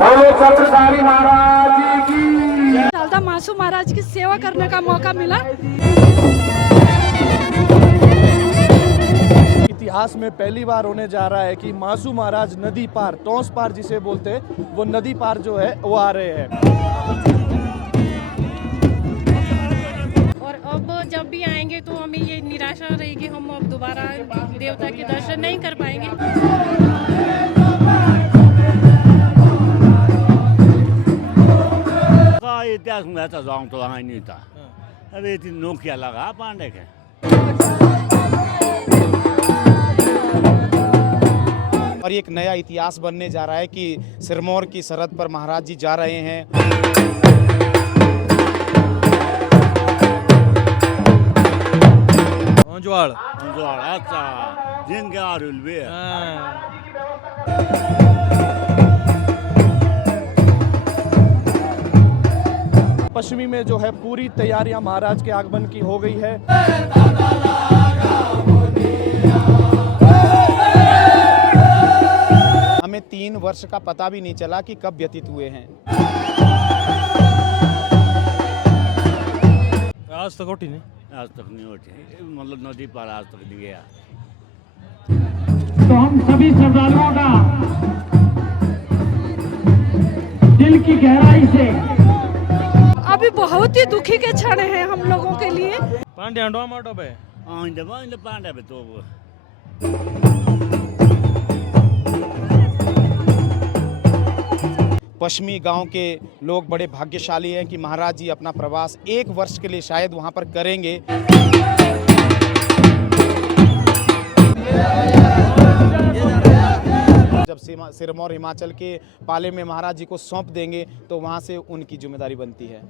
बोलो चक्रधारी महाराज की। चालदा मासू महाराज की सेवा करने का मौका मिला। इतिहास में पहली बार होने जा रहा है कि मासू महाराज नदी पार, तौस पार जिसे बोलते हैं, वो नदी पार जो है वो आ रहे हैं। और अब जब भी आएंगे तो हमें ये निराशा रहेगी, हम अब दोबारा देवता के दर्शन नहीं कर पाएंगे। इतिहास में था जाऊँ तो वहाँ नहीं था। अरे इतनी नोकिया लगा पांडे के। और एक नया इतिहास बनने जा रहा है कि सिरमौर की सरहद पर महाराज जी जा रहे हैं। अच्छा जिनके आरुल भी है। पश्चिमी में जो है पूरी तैयारियां महाराज के आगमन की हो गई है। हमें 3 वर्ष का पता भी नहीं चला कि कब व्यतीत हुए हैं। आज तक उठी नहीं, आज तक नहीं उठी, मतलब नदी पर आज तक नहीं गया। तो हम सभी श्रद्धालुओं का दिल की गहराई से अभी बहुत ही दुखी के क्षण हैं हम लोगों के लिए। पांडे अंडो माटो बे आइंदे पांडे पे तो पश्चिमी गांव के लोग बड़े भाग्यशाली हैं कि महाराज जी अपना प्रवास 1 वर्ष के लिए शायद वहां पर करेंगे। जब सिरमौर हिमाचल के पाले में महाराज जी को सौंप देंगे तो वहां से उनकी जिम्मेदारी बनती है।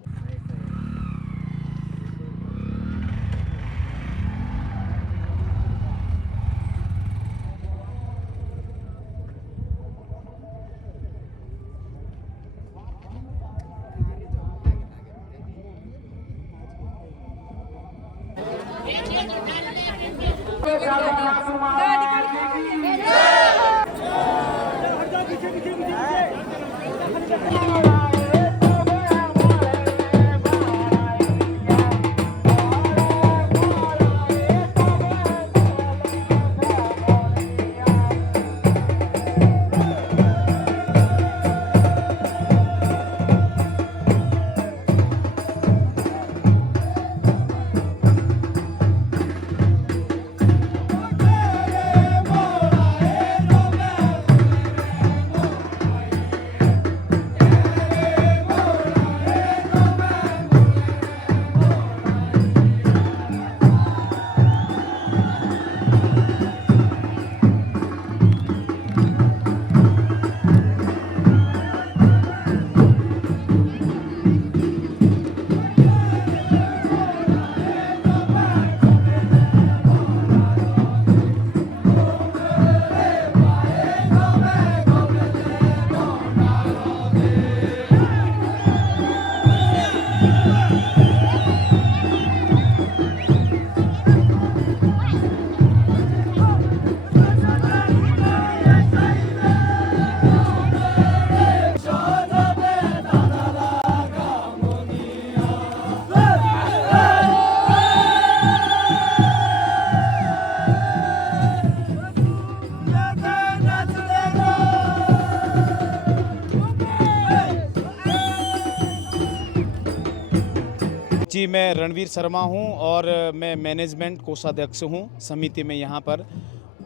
जी, मैं रणवीर शर्मा हूं और मैं मैनेजमेंट कोषाध्यक्ष हूं समिति में यहाँ पर।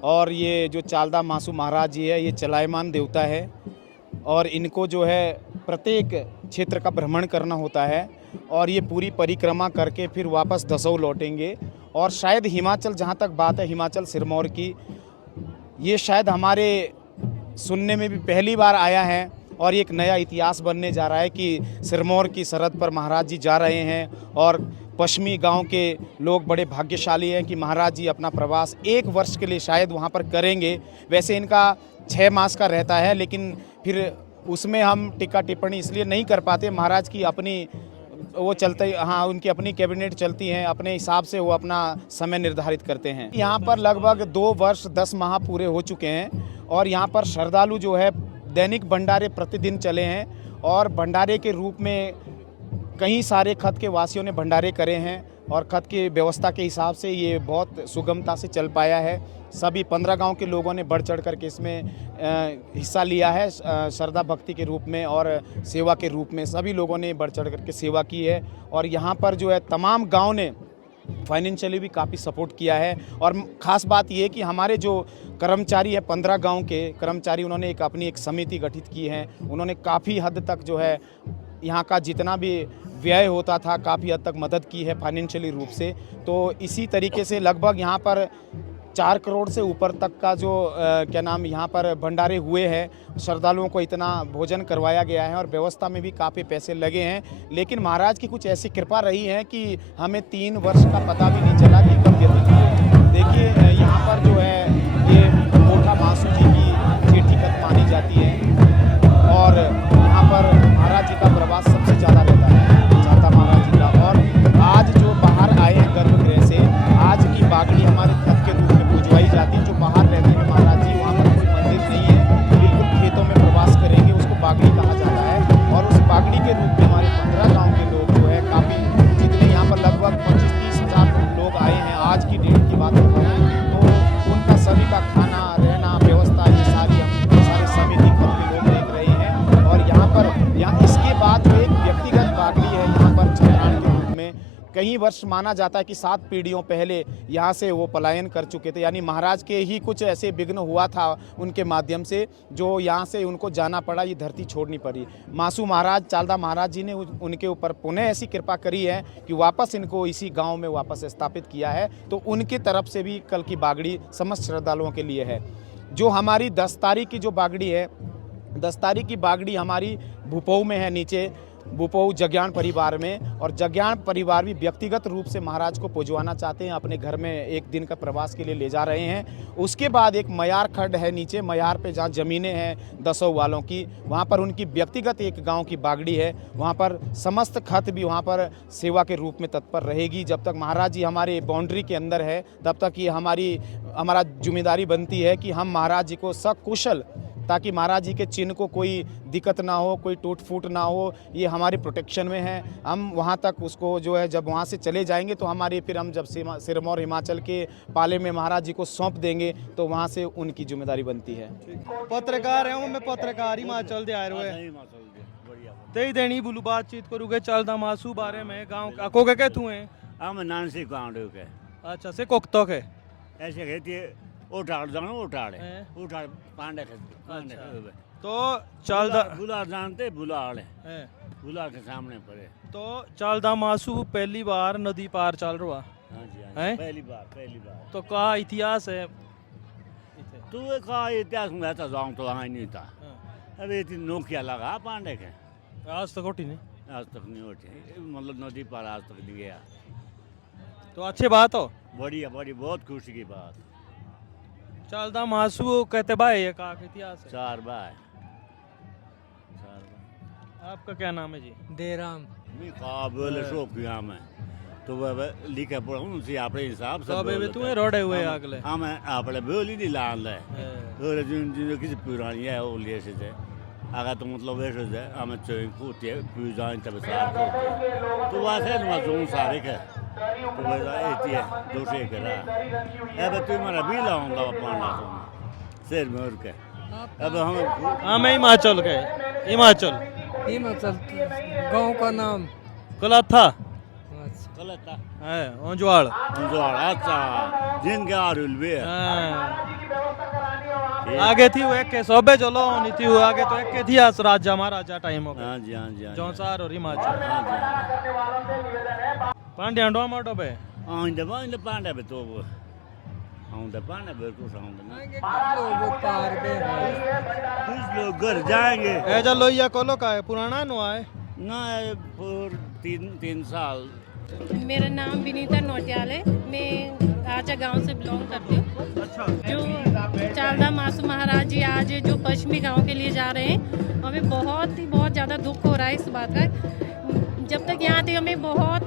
और ये जो चालदा मासू महाराज जी है, ये चलायमान देवता है और इनको जो है प्रत्येक क्षेत्र का भ्रमण करना होता है और ये पूरी परिक्रमा करके फिर वापस दसों लौटेंगे। और शायद हिमाचल, जहाँ तक बात है हिमाचल सिरमौर की, ये शायद हमारे सुनने में भी पहली बार आया है और एक नया इतिहास बनने जा रहा है कि सिरमौर की सरहद पर महाराज जी जा रहे हैं। और पश्चिमी गांव के लोग बड़े भाग्यशाली हैं कि महाराज जी अपना प्रवास 1 वर्ष के लिए शायद वहां पर करेंगे। वैसे इनका 6 मास का रहता है, लेकिन फिर उसमें हम टिक्का टिप्पणी इसलिए नहीं कर पाते। महाराज की अपनी वो चलते, हाँ, उनकी अपनी कैबिनेट चलती हैं, अपने हिसाब से वो अपना समय निर्धारित करते हैं। यहाँ पर लगभग 2 वर्ष 10 माह पूरे हो चुके हैं और यहाँ पर श्रद्धालु जो है दैनिक भंडारे प्रतिदिन चले हैं और भंडारे के रूप में कई सारे खत के वासियों ने भंडारे करे हैं और खत की व्यवस्था के हिसाब से ये बहुत सुगमता से चल पाया है। सभी 15 गांव के लोगों ने बढ़ चढ़ करके इसमें हिस्सा लिया है श्रद्धा भक्ति के रूप में और सेवा के रूप में। सभी लोगों ने बढ़ चढ़ करके सेवा की है और यहाँ पर जो है तमाम गांव ने फाइनेंशियली भी काफ़ी सपोर्ट किया है। और ख़ास बात ये है कि हमारे जो कर्मचारी है 15 गांव के कर्मचारी, उन्होंने अपनी एक समिति गठित की है। उन्होंने काफ़ी हद तक जो है यहाँ का जितना भी व्यय होता था काफ़ी हद तक मदद की है फाइनेंशियली रूप से। तो इसी तरीके से लगभग यहाँ पर 4 करोड़ से ऊपर तक का जो यहाँ पर भंडारे हुए हैं। श्रद्धालुओं को इतना भोजन करवाया गया है और व्यवस्था में भी काफ़ी पैसे लगे हैं। लेकिन महाराज की कुछ ऐसी कृपा रही है कि हमें 3 वर्ष का पता भी नहीं चला कि कब व्यतीत हुए। देखिए यहाँ पर जो है ये कोठा मासू जी की जेठी खत मानी जाती है और यहाँ पर महाराज जी का प्रवास सबसे ज़्यादा रहता है, चालदा महाराज जी का। और आज जो बाहर आए हैं गर्भगृह से, आज की बागड़ी हमारे खत के रूप में पूजवाई जाती है। जो बाहर रहते हैं महाराज जी, वहाँ पर कोई मंदिर नहीं है, बिल्कुल खेतों में प्रवास करेंगे, उसको बागड़ी कहा जाता है। और उस बागड़ी के रूप में हमारे 15 गाँव के लोग जो है काफ़ी, जितने यहाँ पर लगभग 25-30 हज़ार लोग आए हैं आज की डेट की बात कर रहे हैं, तो उनका सभी का खाना रहना व्यवस्था ये सारी हम सारे समिति खत के लोग देख रहे हैं। और यहाँ इसके बाद जो एक व्यक्तिगत बागड़ी है यहाँ पर छतरान के रूप में, कई वर्ष माना जाता है कि 7 पीढ़ियों पहले यहाँ से वो पलायन कर चुके थे। यानी महाराज के ही कुछ ऐसे विघ्न हुआ था उनके माध्यम से जो यहाँ से उनको जाना पड़ा, ये धरती छोड़नी पड़ी। मासू महाराज, चालदा महाराज जी ने उनके ऊपर पुनः ऐसी कृपा करी है कि वापस इनको इसी गांव में वापस स्थापित किया है। तो उनकी तरफ से भी कल की बागड़ी समस्त श्रद्धालुओं के लिए है। जो हमारी 10 तारीख की जो बागड़ी है, 10 तारीख की बागड़ी हमारी भूपऊ में है, नीचे भूपऊ जग्यान परिवार में। और जग्यान परिवार भी व्यक्तिगत रूप से महाराज को पुजवाना चाहते हैं, अपने घर में एक दिन का प्रवास के लिए ले जा रहे हैं। उसके बाद एक मयार खड्ड है नीचे, मयार पे जहाँ ज़मीनें हैं 10 वालों की, वहाँ पर उनकी व्यक्तिगत एक गांव की बागड़ी है। वहाँ पर समस्त खत भी वहाँ पर सेवा के रूप में तत्पर रहेगी। जब तक महाराज जी हमारे बाउंड्री के अंदर है तब तक ये हमारा जिम्मेदारी बनती है कि हम महाराज जी को सकुशल, ताकि महाराज जी के चिन्ह को कोई दिक्कत ना हो, कोई टूट फूट ना हो, ये हमारी प्रोटेक्शन में है। हम वहाँ तक उसको जो है जब वहाँ से चले जाएंगे तो फिर हम जब सिरमौर हिमाचल के पाले में महाराज जी को सौंप देंगे तो वहाँ से उनकी जिम्मेदारी बनती है। पत्रकार हूँ मैं, पत्रकार हिमाचल दे आए हुए ते ही देनी बोलू बातचीत करूँगे चालदा मासू बारे में गाँव का को के तू है हम नानसी कांड के अच्छा से कोकतो के ऐसे कहती उठाड़ जाना उठाड़ पांडे तो चालदा बुलाड़ जानते बुलाड़ है, बुलाड़ के सामने पड़े। तो चालदा मासू पहली बार नदी पार चल रहा हाँ जी हैं? पहली बार तो का इतिहास है तू का इतिहास में था जाऊँ तो वहाँ नहीं था। अब ये नोकिया लगा पांडे के, आज तक उठी नहीं, आज तक नहीं उठी, मतलब नदी पार आज तक नहीं गया। तो अच्छी बात हो, बढ़िया बहुत खुशी की बात। चालदा मासू कहते भाई ये का इतिहास है? 4 भाई। आपका क्या नाम है जी? देराम। मैं काबिल शौकिया में तो वह लिखे पढ़ा उनसे अपने हिसाब से तो तुम्हें रोडे हुए अगले हम अपने बोली नहीं लान ले और जिन किसी पुरानी है वो लिए से अगर तो मतलब वैसे है हमें चोई होती है पूजाएं तब साथ तो वैसे ना जोन सारे के तो वैसा ऐसी है दूसरे करा अब तुम मेरा भी लाऊंगा पांडा तो सिर में और के अब हम हिमाचल के हिमाचल गांव का नाम कलाथा कलता है ओंजवाड़ अच्छा जिनके आरुल भी है आगे थी वो एक के सोबे चलो नहीं थी वो आगे तो एक के थी आज राजा महाराजा टाइम हो हाँ जी जौनसार और हिमाचल हाँ जी पांड्या डोमाटो पे इन पांडे पे तो वो पांडे पे कुछ पार पे कुछ लोग घर जाएंगे ऐजा लोहिया कोलो का है पुराना है नुआ है ना पर 3 साल। मेरा नाम विनीता नोटियाल है, मैं आजा गांव से बिलोंग करती हूँ। अच्छा। जो चालदा मासू महाराज जी आज जो पश्चिमी गांव के लिए जा रहे हैं, हमें बहुत ज़्यादा दुख हो रहा है इस बात का। जब तक यहाँ थे हमें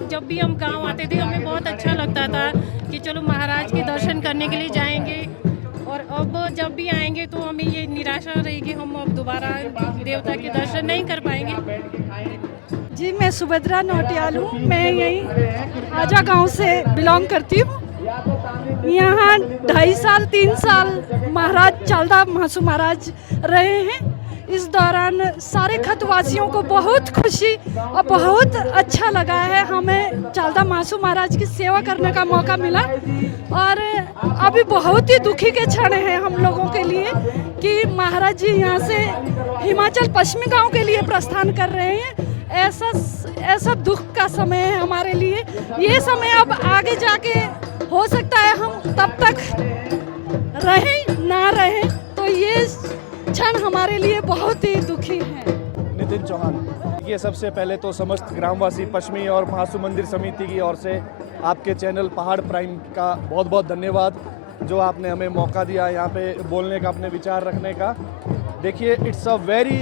जब भी हम गांव आते थे हमें बहुत अच्छा लगता था कि चलो महाराज के दर्शन करने के लिए जाएंगे और अब जब भी आएंगे तो हमें ये निराशा रहेगी, हम अब दोबारा देवता के दर्शन नहीं कर पाएंगे। जी मैं सुभद्रा नौटियाल हूँ, मैं यही आजा गांव से बिलोंग करती हूँ। यहाँ 2.5 साल 3 साल महाराज चालदा मासू महाराज रहे हैं। इस दौरान सारे खतवासियों को बहुत खुशी और बहुत अच्छा लगा है। हमें चालदा मासू महाराज की सेवा करने का मौका मिला और अभी बहुत ही दुखी के क्षण हैं हम लोगों के लिए कि महाराज जी यहाँ से हिमाचल पश्चिमी गांव के लिए प्रस्थान कर रहे हैं। ऐसा दुख का समय है हमारे लिए। ये समय अब आगे जाके हो सकता है हम तब तक रहें ना रहें, तो ये क्षण हमारे लिए बहुत ही दुखी है। नितिन चौहान। ये सबसे पहले तो समस्त ग्रामवासी पश्चिमी और मासू मंदिर समिति की ओर से आपके चैनल पहाड़ प्राइम का बहुत बहुत धन्यवाद, जो आपने हमें मौका दिया यहाँ पे बोलने का, अपने विचार रखने का। देखिए, it's a very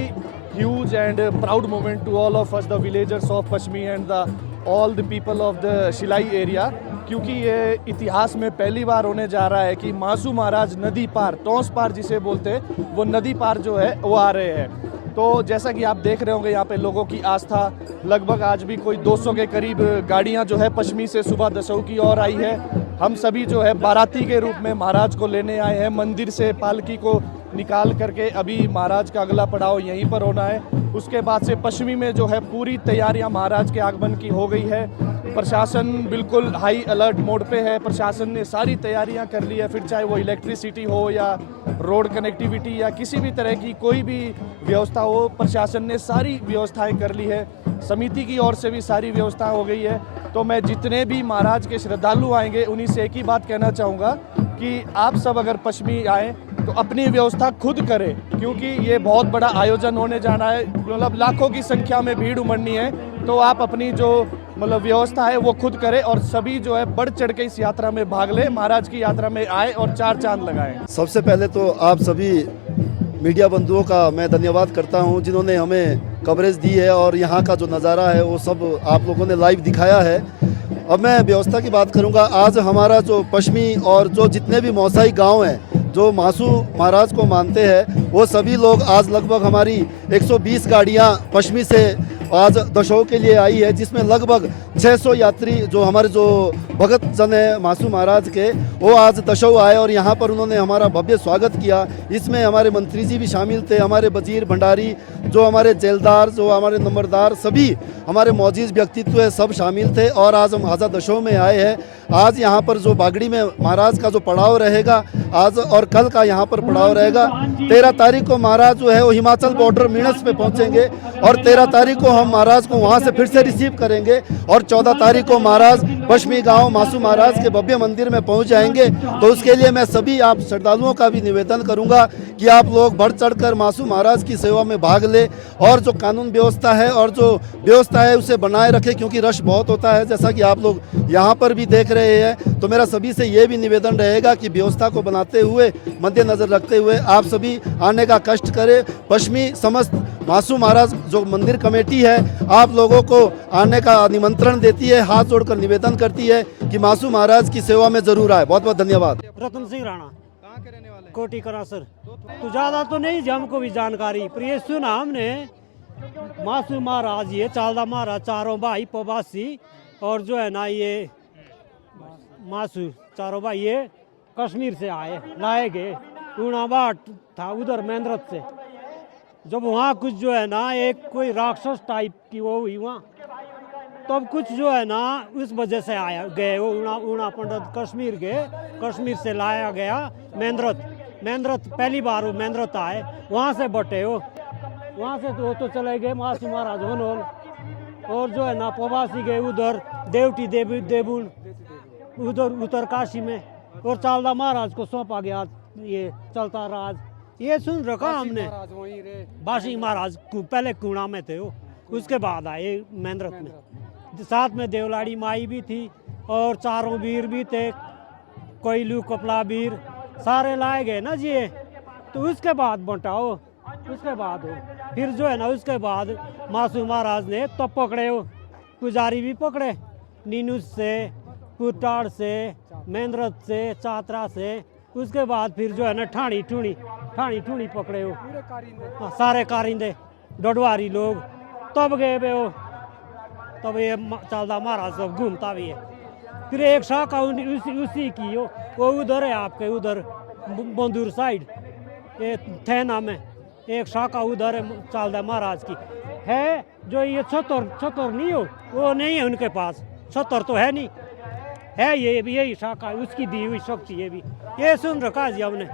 huge and proud moment to all of us the villagers of Pashchimi and the all the people of the Shilai area, क्योंकि ये इतिहास में पहली बार होने जा रहा है कि मासू महाराज नदी पार, टोंस पार जिसे बोलते हैं, वो नदी पार जो है वो आ रहे हैं। तो जैसा कि आप देख रहे होंगे यहाँ पे लोगों की आस्था, लगभग आज भी कोई 200 के करीब गाड़ियाँ जो है पश्चिमी से सुबह दसों की ओर आई है। हम सभी जो है बाराती के रूप में महाराज को लेने आए हैं। मंदिर से पालकी को निकाल करके अभी महाराज का अगला पड़ाव यहीं पर होना है। उसके बाद से पश्चिमी में जो है पूरी तैयारियां महाराज के आगमन की हो गई है। प्रशासन बिल्कुल हाई अलर्ट मोड पे है। प्रशासन ने सारी तैयारियां कर ली है, फिर चाहे वो इलेक्ट्रिसिटी हो या रोड कनेक्टिविटी या किसी भी तरह की कोई भी व्यवस्था हो, प्रशासन ने सारी व्यवस्थाएं कर ली है। समिति की ओर से भी सारी व्यवस्था हो गई है। तो मैं जितने भी महाराज के श्रद्धालु आएंगे उन्हीं से एक ही बात कहना चाहूँगा कि आप सब अगर पश्चिमी आए तो अपनी व्यवस्था खुद करें, क्योंकि ये बहुत बड़ा आयोजन होने जाना है। मतलब लाखों की संख्या में भीड़ उमड़नी है, तो आप अपनी जो मतलब व्यवस्था है वो खुद करें और सभी जो है बढ़ चढ़ के इस यात्रा में भाग लें, महाराज की यात्रा में आए और 4 चांद लगाएं। सबसे पहले तो आप सभी मीडिया बंधुओं का मैं धन्यवाद करता हूं, जिन्होंने हमें कवरेज दी है और यहाँ का जो नज़ारा है वो सब आप लोगों ने लाइव दिखाया है। अब मैं व्यवस्था की बात करूंगा। आज हमारा जो पश्चिमी और जो जितने भी मौसाई गांव हैं जो मासू महाराज को मानते हैं, वो सभी लोग आज लगभग हमारी 120 गाड़ियां पश्चिमी से आज दशों के लिए आई है, जिसमें लगभग 600 यात्री जो हमारे जो भगत जन है मासू महाराज के, वो आज दशों आए और यहाँ पर उन्होंने हमारा भव्य स्वागत किया। इसमें हमारे मंत्री जी भी शामिल थे, हमारे वजीर भंडारी, जो हमारे जेलदार, जो हमारे नंबरदार, सभी हमारे मौजूद व्यक्तित्व है, सब शामिल थे और आज हम आज़ा दशों में आए हैं। आज यहाँ पर जो बागड़ी में महाराज का जो पड़ाव रहेगा, आज और कल का यहाँ पर पड़ाव रहेगा। 13 तारीख को महाराज जो है वो हिमाचल बॉर्डर मीणस पे पहुँचेंगे और 13 तारीख को हम महाराज को वहाँ से फिर से रिसीव करेंगे और 14 तारीख को महाराज पश्चिमी गांव मासू महाराज के भव्य मंदिर में पहुँच जाएंगे। तो उसके लिए मैं सभी आप श्रद्धालुओं का भी निवेदन करूँगा कि आप लोग बढ़ चढ़ कर मासू महाराज की सेवा में भाग ले और जो कानून व्यवस्था है और जो व्यवस्था है उसे बनाए रखें, क्योंकि रश बहुत होता है जैसा कि आप लोग यहाँ पर भी देख रहे हैं। तो मेरा सभी से ये भी निवेदन रहेगा कि व्यवस्था को बनाते हुए, मद्देनजर रखते हुए आप सभी आने का कष्ट करें। पश्चिमी समस्त मासू महाराज जो मंदिर कमेटी है आप लोगों को आने का निमंत्रण देती है, हाथ जोड़कर निवेदन करती है कि मासू महाराज की सेवा में जरूर आए। बहुत बहुत धन्यवाद। रतन सिंह राणा, कहाँ के रहने वाले? कोटी करा सर। तो ज़्यादा तो नहीं जी, हमको भी जानकारी पर ये सुना हमने मासू महाराज, ये चालदा महाराज चारों भाई प्रवासी और जो है ना ये मासू चारों भाई ये कश्मीर से आए, लाए गए। ऊनाबाट था उधर मेंद्रत से, जब वहाँ कुछ जो है ना एक कोई राक्षस टाइप की वो हुई वहाँ, तब कुछ जो है ना उस वजह से आया गए वो ऊना पंडित कश्मीर गए, कश्मीर से लाया गया मेंद्रत पहली बार वो मेंद्रत आए, वहाँ से बटे वो, वहाँ से तो चले गए मासू महाराज होनोल और जो है ना प्रवासी गए उधर देवटी देवुल उधर उत्तरकाशी में और चालदा महाराज को सौंपा गया ये चलता राज। ये सुन रखा हमने, बासी महाराज पहले कूड़ा में थे वो, उसके बाद आए मेंद्रत में। साथ में देवलाड़ी माई भी थी और चारों वीर भी थे, कोयलू कपला वीर सारे लाए गए ना जी। तो उसके बाद बटाओ, उसके बाद हो फिर जो है ना उसके बाद मासू महाराज ने तब पकड़े हो, पुजारी भी पकड़े, नीनूस से, पुटाड़ से, मेंद्रत से, चात्रा से उसके बाद फिर जो है ना ठाणी ठूणी पकड़े हो, हाँ, सारे कारिंदे डोडवारी लोग, तब गए वे वो, तब ये चालदा महाराज सब घूमता भी है। फिर एक शाखा उसी की हो, वो उधर है आपके, उधर बंदूर साइड, ये थैना में एक शाखा उधर है चालदा महाराज की है। जो ये छतर नहीं हो, वो नहीं है उनके पास, छतर तो है नहीं, है ये भी यही शाखा उसकी दी हुई शक्ति, ये भी ये सुन रखा जी हमने।